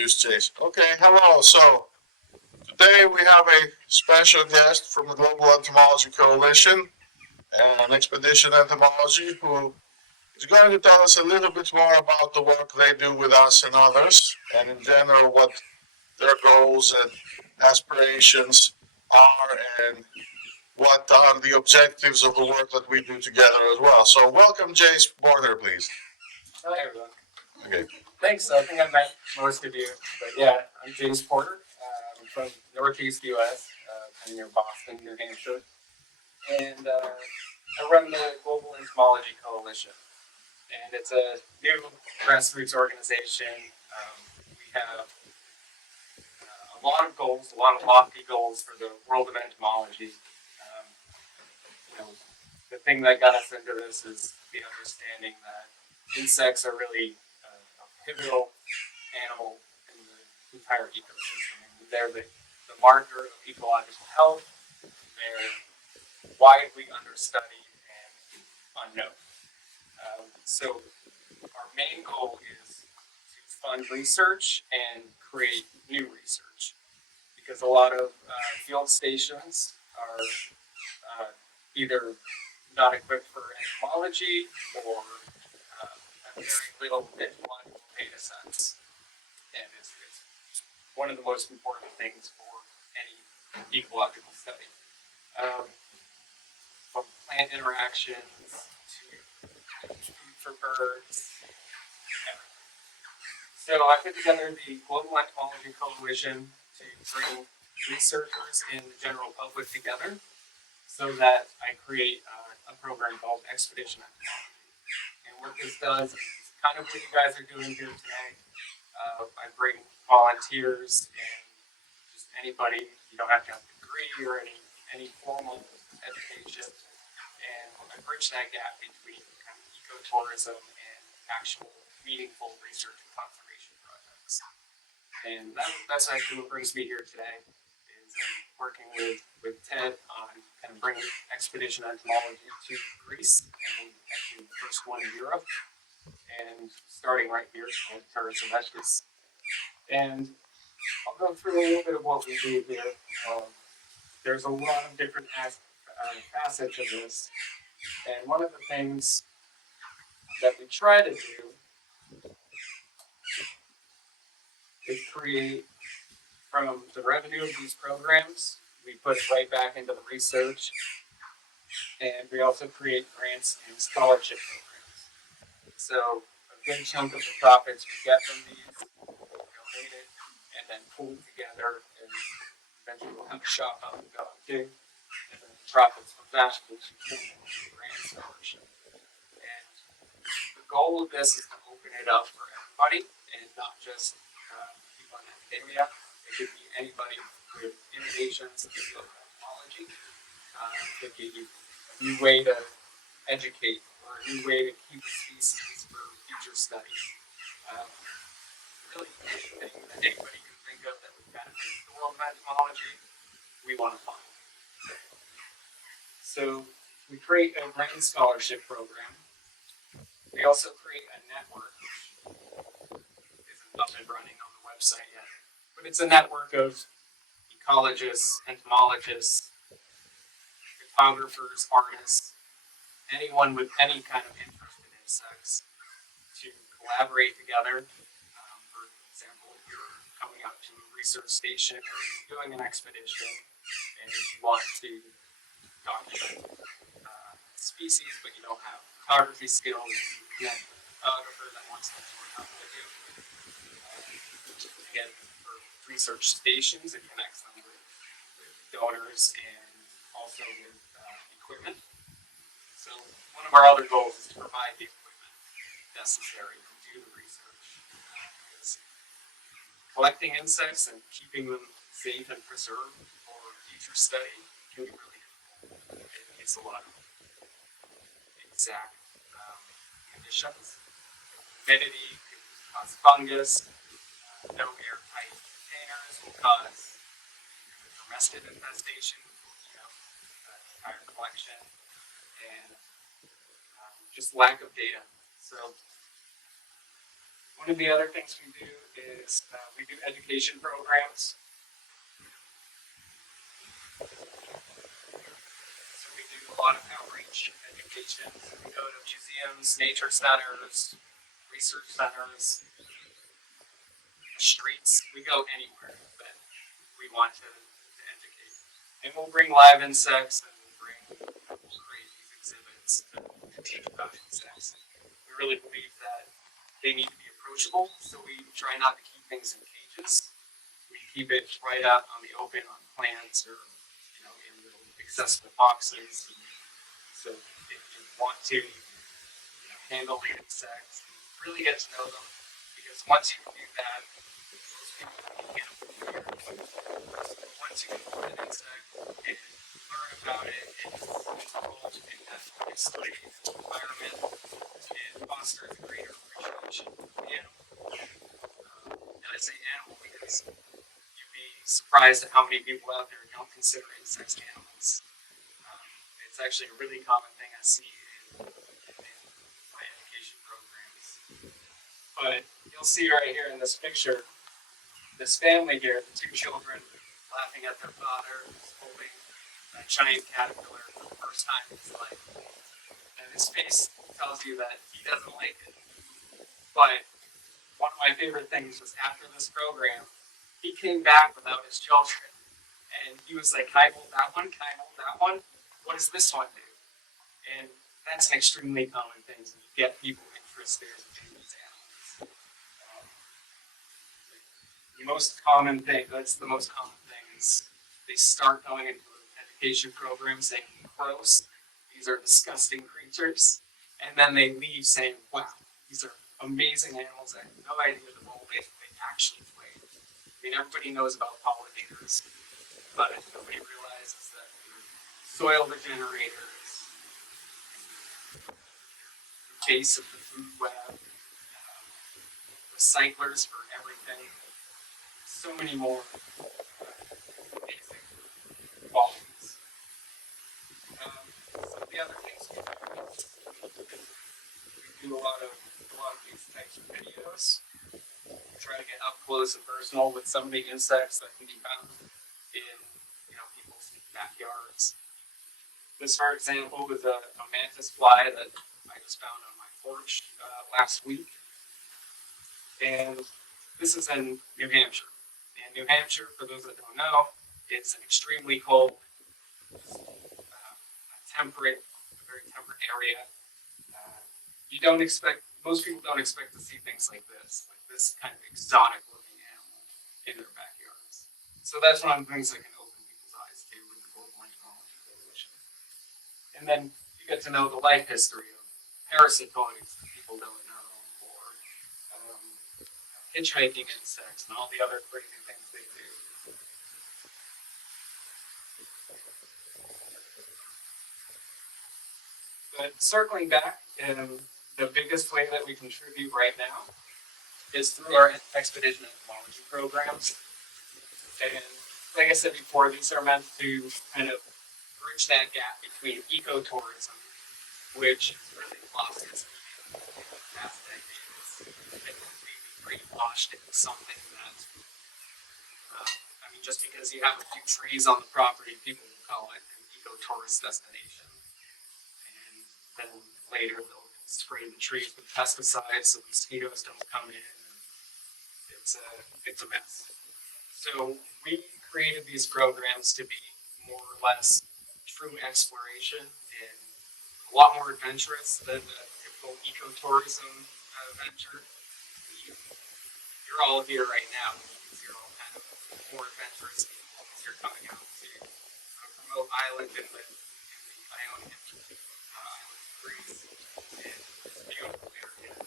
introduce Jayce. Okay, hello. So today we have a special guest from the Global Entomology Coalition and Expedition Entomology who is going to tell us a little bit more about the work they do with us and others, and in general what their goals and aspirations are, and what are the objectives of the work that we do together as well. So welcome, Jayce Porter, please. Hi, everyone. Okay. Thanks. I think I've met most of you. But yeah, I'm Jayce Porter. I'm from Northeast U.S., kind of near Boston, New Hampshire. And I run the Global Entomology Coalition. And it's a new grassroots organization. We have a lot of goals, a lot of lofty goals for the world of entomology. Um, the thing that got us into this is the understanding that insects are really a pivotal animal in the entire ecosystem. They're the marker of ecological health. They're widely understudied and unknown. So our main goal is to fund research and create new research, because a lot of field stations are either not equipped for entomology or have very little entomological data sets. And it's one of the most important things for any ecological study. From plant interactions to food for birds, everything. So I put together the Global Entomology Coalition to bring researchers and the general public together so that I create a program called Expedition Entomology. And what this does is kind of what you guys are doing here today. I bring volunteers and just anybody. You don't have to have a degree or any formal education. And I bridge that gap between kind of ecotourism and actual meaningful research and conservation projects. And that's actually what brings me here today. Is working with Ted on kind of bringing expedition entomology to Greece, and actually the first one in Europe, and starting right here at Terrace Ovestis. And I'll go through a little bit of what we do here. There's a lot of different facets of this, and one of the things that we try to do is create, from the revenue of these programs, we put it right back into the research, and we also create grants and scholarship programs. So a good chunk of the profits we get from these, donated, and then pulled together, and eventually we'll have a shop out in Gig, and then the profits from that will be grant scholarship. And the goal of this is to open it up for everybody, and not just people in academia. It could be anybody with innovations in the field of entomology. It could be a new way to educate or a new way to keep a species for future study. Really anything that anybody can think of that would benefit the world of entomology, we want to fund. So we create a grant scholarship program. We also create a network, which isn't up and running on the website yet, but it's a network of ecologists, entomologists, photographers, artists, anyone with any kind of interest in insects to collaborate together. For example, if you're coming up to a research station or you're doing an expedition and you want to document species but you don't have photography skills, you connect with a photographer that wants to work out with you. Again, for research stations, it connects them with donors and also with equipment. So one of our other goals is to provide the equipment necessary to do the research. Because collecting insects and keeping them safe and preserved for future study can be really difficult. It needs a lot of exact conditions. Humidity can cause fungus. No airtight containers will cause domestic infestation, the entire collection, and just lack of data. So One of the other things we do is we do education programs. So we do a lot of outreach education. So we go to museums, nature centers, research centers, streets. We go anywhere that we want to educate. And we'll bring live insects and we'll create these exhibits to teach about insects. We really believe that they need to be approachable, so we try not to keep things in cages. We keep it right out on the open on plants or in little accessible boxes. So if you want to handle the insects, really get to know them, because once you do that, most people can get them for years. So once you can hold an insect and learn about it and enroll in natural history and environment, it fosters a greater appreciation for the animal. And I say animal because you'd be surprised at how many people out there don't consider insects animals. It's actually a really common thing I see in my education programs. But you'll see right here in this picture, this family here, the two children laughing at their father who's holding a giant caterpillar for the first time in his life. And his face tells you that he doesn't like it. But one of my favorite things was after this program, he came back without his children. And he was like, can I hold that one? Can I hold that one? What does this one do? And that's an extremely common thing to get people interested in these animals. The most common thing, that's the most common thing, is they start going into an education program saying, gross, these are disgusting creatures. And then they leave saying, wow, these are amazing animals. I have no idea the role they actually play. I mean, everybody knows about pollinators, but nobody realizes that soil regenerators, the base of the food web, recyclers for everything, so many more basic qualities. Some of the other things we do a lot of these types of videos. We try to get up close and personal with some of the insects that can be found in people's backyards. This, for example, was a mantis fly that I just found on my porch last week. And this is in New Hampshire. And New Hampshire, for those that don't know, it's an extremely cold, a very temperate area. Most people don't expect to see things like this kind of exotic looking animal in their backyards. So that's one of the things that can open people's eyes to with the Global Entomology Coalition. And then you get to know the life history of parasitoids that people don't know, or hitchhiking insects and all the other crazy things they do. But circling back, the biggest way that we contribute right now is through our expedition entomology programs. And like I said before, these are meant to kind of bridge that gap between ecotourism, which has really lost its meaning in the past decades, and completely brainwashed into something that, just because you have a few trees on the property, people will call it an ecotourist destination. And then later they'll spray the trees with pesticides so mosquitoes don't come in. It's a mess. So we created these programs to be more or less true exploration and a lot more adventurous than the typical ecotourism venture. You're all here right now because you're all kind of more adventurous people because you're coming out to a remote island in the Ionian island of Greece. And it's a beautiful area.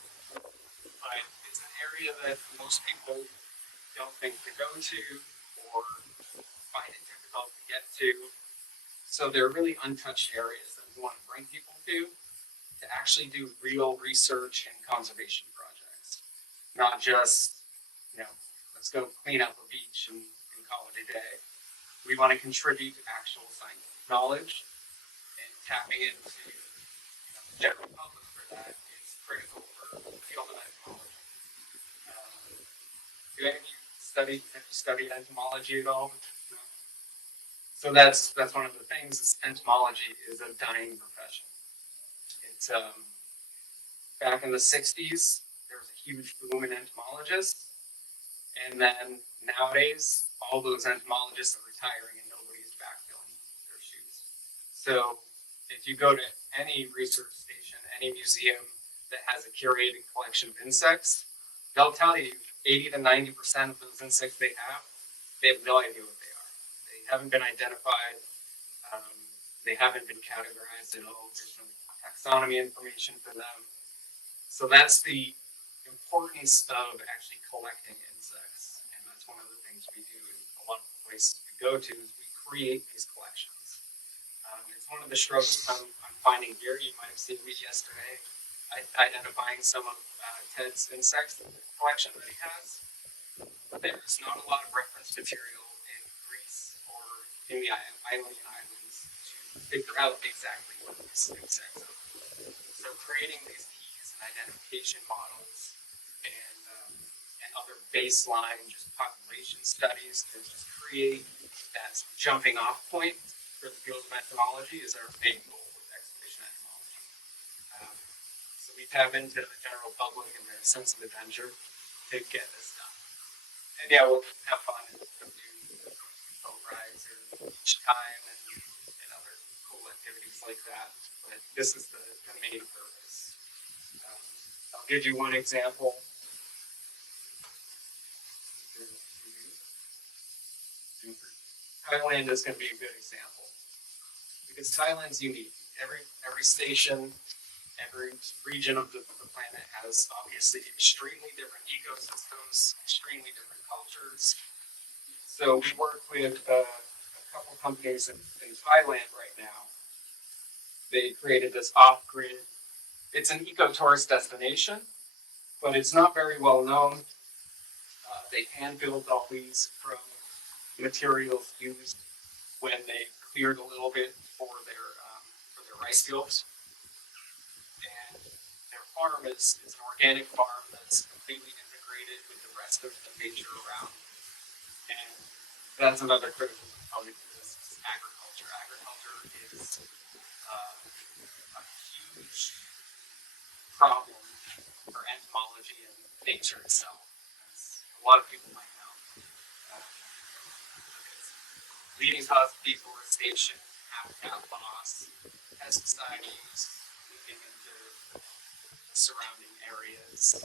But it's an area that most people don't think to go to or find it difficult to get to. So they're really untouched areas that we want to bring people to actually do real research and conservation projects. Not just, let's go clean up a beach and call it a day. We want to contribute to actual scientific knowledge, and tapping into the general public for that is critical for the field of entomology. Do any of you have you studied entomology at all? No. So that's one of the things. Is entomology is a dying profession. It's back in the '60s, there was a huge boom in entomologists, and then nowadays, all those entomologists are retiring and nobody's backfilling their shoes. So if you go to any research station, any museum that has a curated collection of insects, they'll tell you 80 to 90% of those insects they have no idea what they are. They haven't been identified. Um, they haven't been categorized at all. There's no taxonomy information for them. So that's the importance of actually collecting insects, and that's one of the things we do in a lot of the places we go to is we create these collections. It's one of the struggles I'm finding here. You might have seen me yesterday identifying some of Ted's insects in the collection that he has. There's not a lot of reference material in Greece or in the Ionian Islands to figure out exactly what these insects are. So creating these keys and identification models and other baseline just population studies to just create that jumping off point for the field of entomology is our main goal with expedition entomology. So we tap into the general public and their sense of adventure to get this done. And yeah, we'll have fun and do boat rides or beach time and other cool activities like that. But this is the main purpose. I'll give you one example. Thailand is going to be a good example because Thailand's unique. Every station, every region of the planet has obviously extremely different ecosystems, extremely different cultures. So we work with a couple companies in Thailand right now. They created this off-grid. It's an eco-tourist destination, but it's not very well known. They hand built all these from materials used when they cleared a little bit for their rice fields. And their farm is an organic farm that's completely integrated with the rest of the nature around. And that's another critical component to this is agriculture. Agriculture is a huge problem for entomology and nature itself, as a lot of people might know. Leading cause of deforestation, habitat loss, pesticide use, moving into the surrounding areas.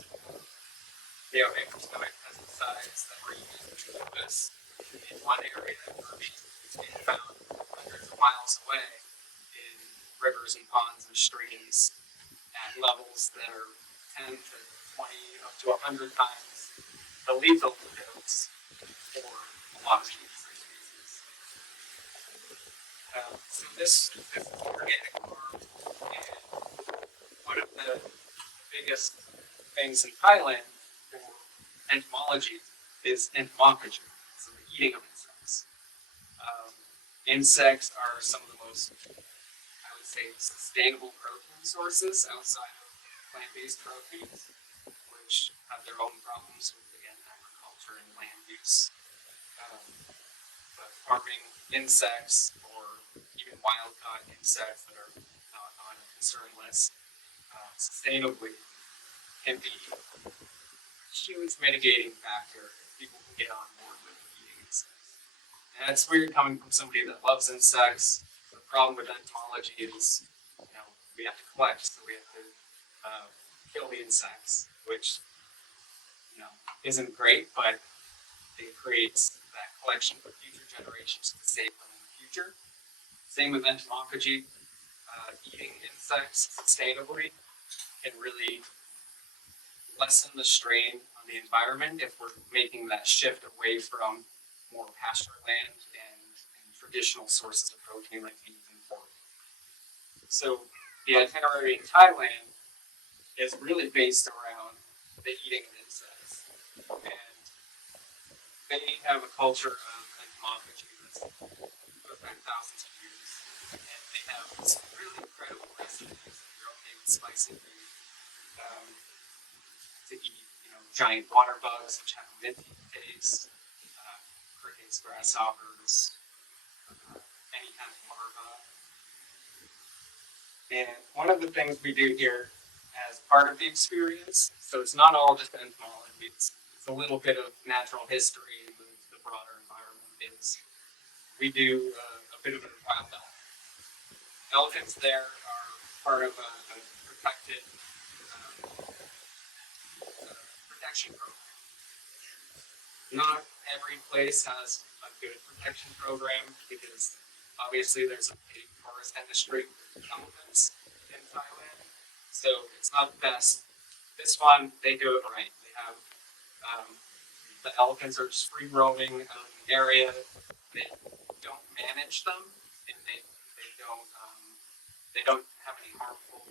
They are ectotoxic pesticides that were used to lupus in one area are being found hundreds of miles away in rivers and ponds and streams at levels that are 10 to 20 up to 100 times the lethal dose for a lot of species. So this is organic farm, and one of the biggest things in Thailand for entomology is entomophagy, so the eating of insects. Insects are some of the most, I would say, sustainable protein sources outside of plant-based proteins, which have their own problems with, again, agriculture and land use. But farming insects or even wild-caught insects that are not on a concern list sustainably can be a huge mitigating factor if people can get on board with eating insects. And it's weird coming from somebody that loves insects. The problem with entomology is, we have to collect, so we have to kill the insects, which, isn't great, but it creates that collection for future generations to save them in the future. Same with entomophagy. Eating insects sustainably can really lessen the strain on the environment if we're making that shift away from more pasture land and traditional sources of protein like beef and pork. So the itinerary in Thailand is really based around the eating of insects. And they have a culture of entomophagy that's goes back thousands of years. And they have some really incredible recipes. If you're okay with spicy food, to eat, giant water bugs, which have a minty taste, crickets, grasshoppers, any kind of larva. And one of the things we do here as part of the experience, so it's not all just entomology, it's a little bit of natural history, the broader environment is, we do a bit of a wild elephant. Elephants there are part of a protected protection program. Not every place has a good protection program because obviously there's a big forest industry with elephants in Thailand, so it's not the best. This one, they do it right. They have the elephants are just free roaming out in the area. They don't manage them, and they don't have any harmful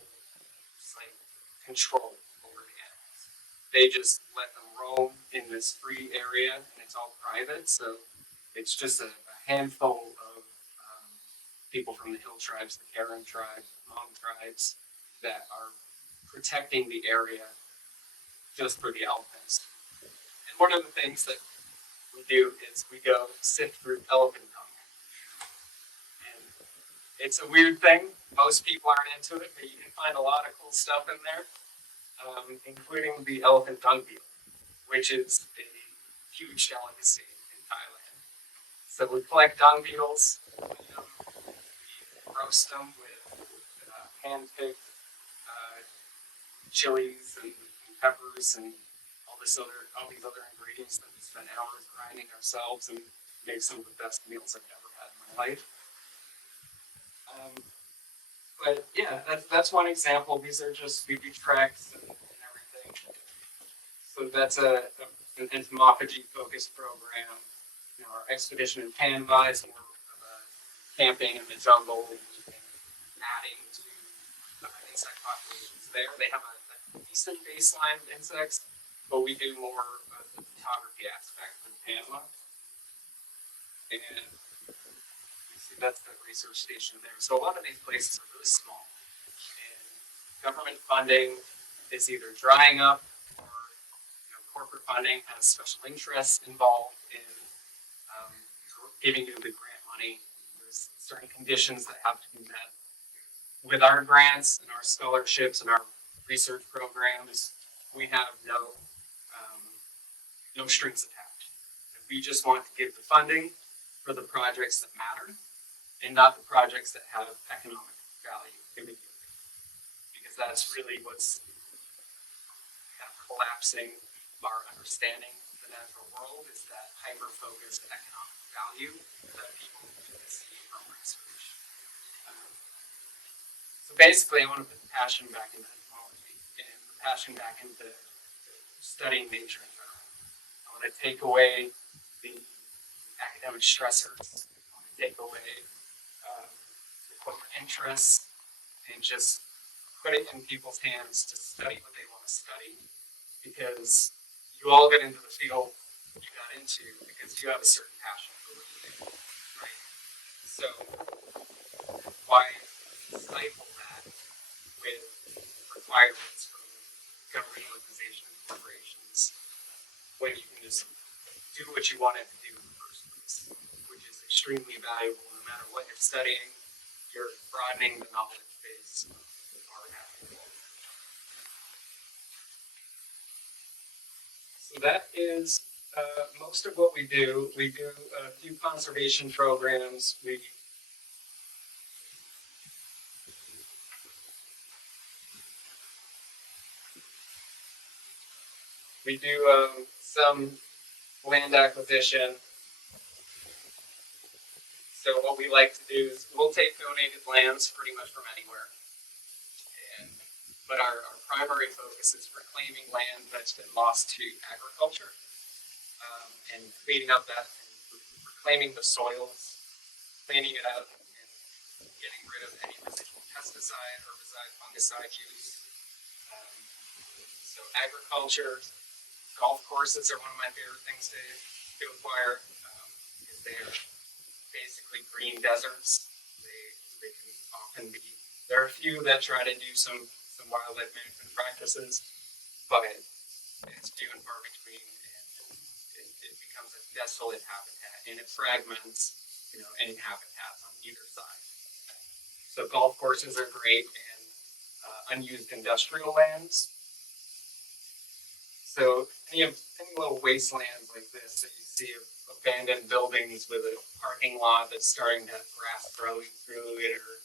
like control over the animals. They just let them roam in this free area, and it's all private. So it's just a handful of people from the hill tribes, the Karen tribe, the Hmong tribes that are protecting the area just for the elephants. And one of the things that we do is we go sift through elephant dung. And it's a weird thing. Most people aren't into it, but you can find a lot of cool stuff in there, including the elephant dung beetle, which is a huge delicacy in Thailand. So we collect dung beetles, we roast them with hand-picked chilies and peppers and all these other ingredients that we spend hours grinding ourselves and make some of the best meals I've ever had in my life. But yeah, that's one example. These are just BB tracks and everything. So that's an entomology focused program. Our expedition in Panama is more of a camping in the jungle and adding to insect populations there. They have a decent baseline of insects, but we do more of the photography aspect in Panama. And you see that's the research station there. So a lot of these places are really small. And government funding is either drying up or corporate funding has special interests involved in giving you the grant money. There's certain conditions that have to be met with our grants and our scholarships and our research programs. We have no strings attached. We just want to give the funding for the projects that matter and not the projects that have economic value immediately. Because that's really what's kind of collapsing our understanding of the natural world is that hyper-focused economic value that people can see from research. So basically, I want to put the passion back into entomology and the passion back into studying nature in general. I want to take away the academic stressors. I want to take away the corporate interests and just put it in people's hands to study what they want to study because you all get into the field you got into because you have a certain passion for what you do, right? So why stifle that with requirements from government organizations and corporations when you can just do what you wanted to do in the first place, which is extremely valuable no matter what you're studying, you're broadening the knowledge base of our natural world. So that is most of what we do. We do a few conservation programs. We do some land acquisition. So what we like to do is we'll take donated lands pretty much from anywhere. But our primary focus is reclaiming land that's been lost to agriculture and cleaning up that, and reclaiming the soils, cleaning it out, and getting rid of any residual pesticide, herbicide, fungicide use. So agriculture, golf courses are one of my favorite things to acquire because they're basically green deserts. They can often be. There are a few that try to do some wildlife management practices, but it's few and far between, and it becomes a desolate habitat, and it fragments, any habitats on either side. So golf courses are great, and unused industrial lands. So any little wastelands like this that you see of abandoned buildings with a parking lot that's starting to have grass growing through it, or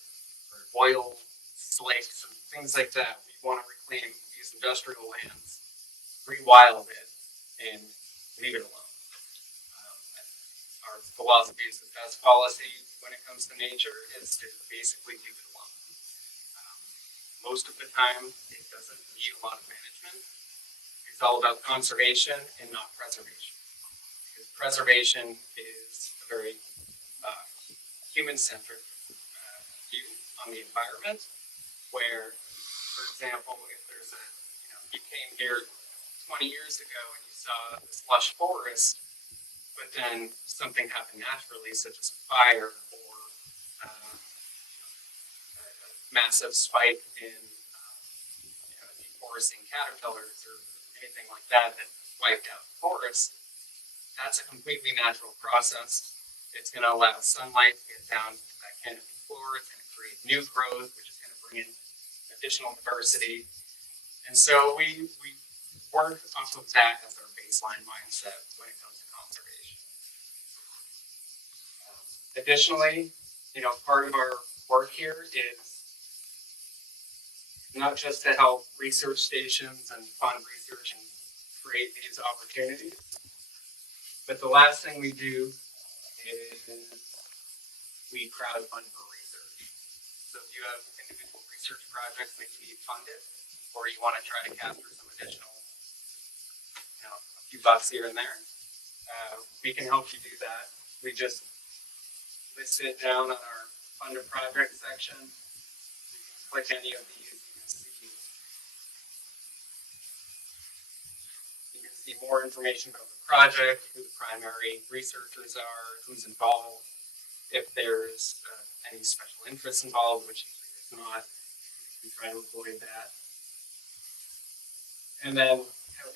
oil slicks and things like that, we want to reclaim these industrial lands, rewild it, and leave it alone. Our philosophy is the best policy when it comes to nature is to basically leave it alone. Most of the time, it doesn't need a lot of management. It's all about conservation and not preservation. Because preservation is a very human-centered view on the environment, where, for example, if there's you came here 20 years ago and you saw this lush forest, but then something happened naturally, such as a fire or a massive spike in deforesting caterpillars or anything like that that wiped out the forest. That's a completely natural process. It's going to allow sunlight to get down to that canopy floor. It's going to create new growth, which is going to bring in additional diversity. And so we work off of that as our baseline mindset when it comes to conservation. Additionally, part of our work here is not just to help research stations and fund research and create these opportunities, but the last thing we do is we crowdfund for research. So if you have individual research projects that you need funded, or you want to try to capture some additional, a few bucks here and there, we can help you do that. We just list it down on our funded project section. You can click any of these. You can see more information about the project, who the primary researchers are, who's involved, if there's any special interests involved, which usually there's not. We try to avoid that. And then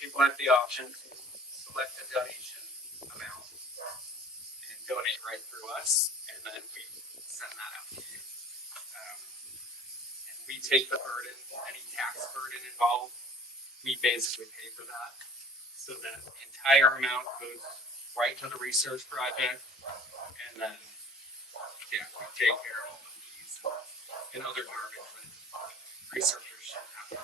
people have the option to select a donation amount and donate right through us, and then we send that out to you. And we take the burden, any tax burden involved, we basically pay for that. So that the entire amount goes right to the research project, and then we take care of all the fees and other garbage that researchers should have to pay.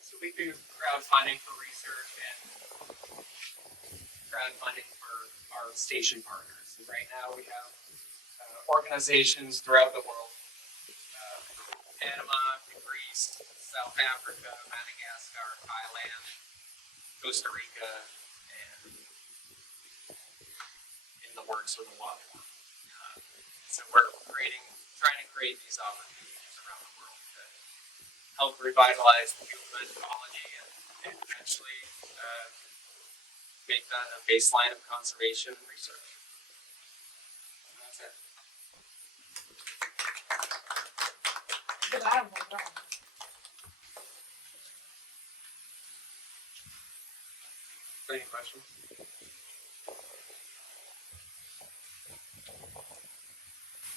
So we do crowdfunding for research and crowdfunding for our station partners. And right now we have organizations throughout the world, Panama, Greece, South Africa, Madagascar, Thailand, Costa Rica, and in the works with a lot more. So we're trying to create these opportunities around the world to help revitalize the field of entomology and eventually make that a baseline of conservation and research. And that's it. Any questions?